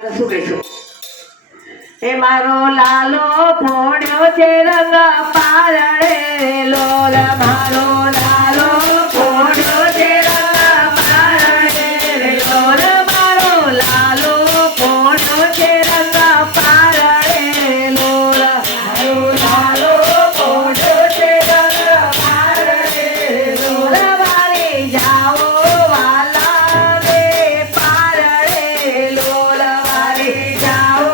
શું કહેશો? એ મારો લાલો ફોડ્યો છે રંગ પારણે લોલ, મારો લાલો ફોડ્યો છે રંગ પારણે લોલ, મારો લાલો ફોડ્યો છે રંગ પારણે લોલ, મારો લાલો ફોડ્યો છે રંગ પારણે લોલ, વાળી જાઓ વાલા ને પારણે લોલ, વાળી જાઓ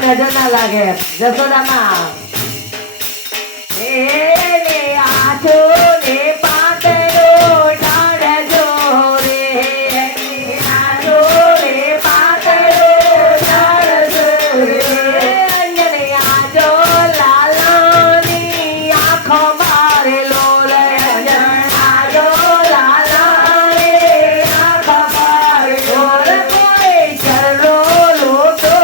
નજર ના લાગે જસોદામાં એને આછો ને પાતળો ડાળજો રે, આછો ને પાતળો ડાળજો રે, અંજને આજો લાલાની આંખો મારે લોલ, આજો લાલાની આંખો મારે લોલ, કોઈ ચરો લોટો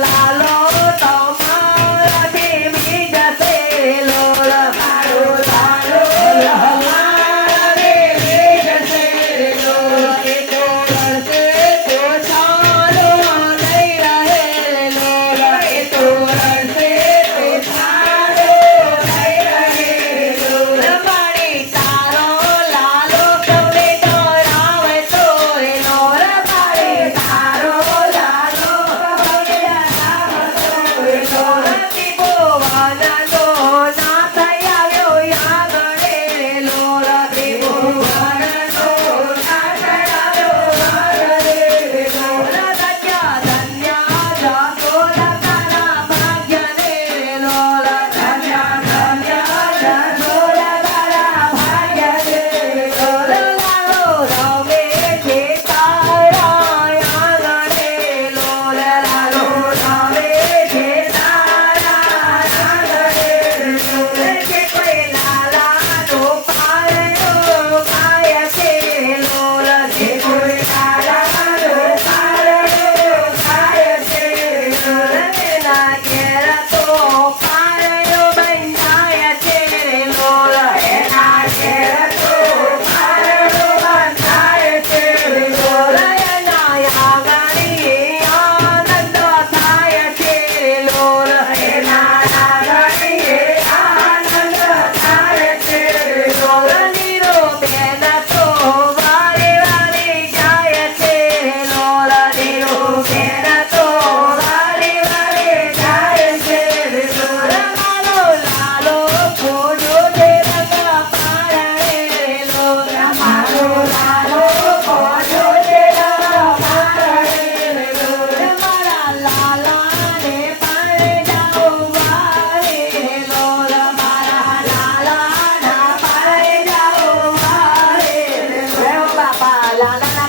લાલો તમારા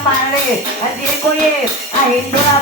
પારણે અને જે કોઈએ આ હિંડોળા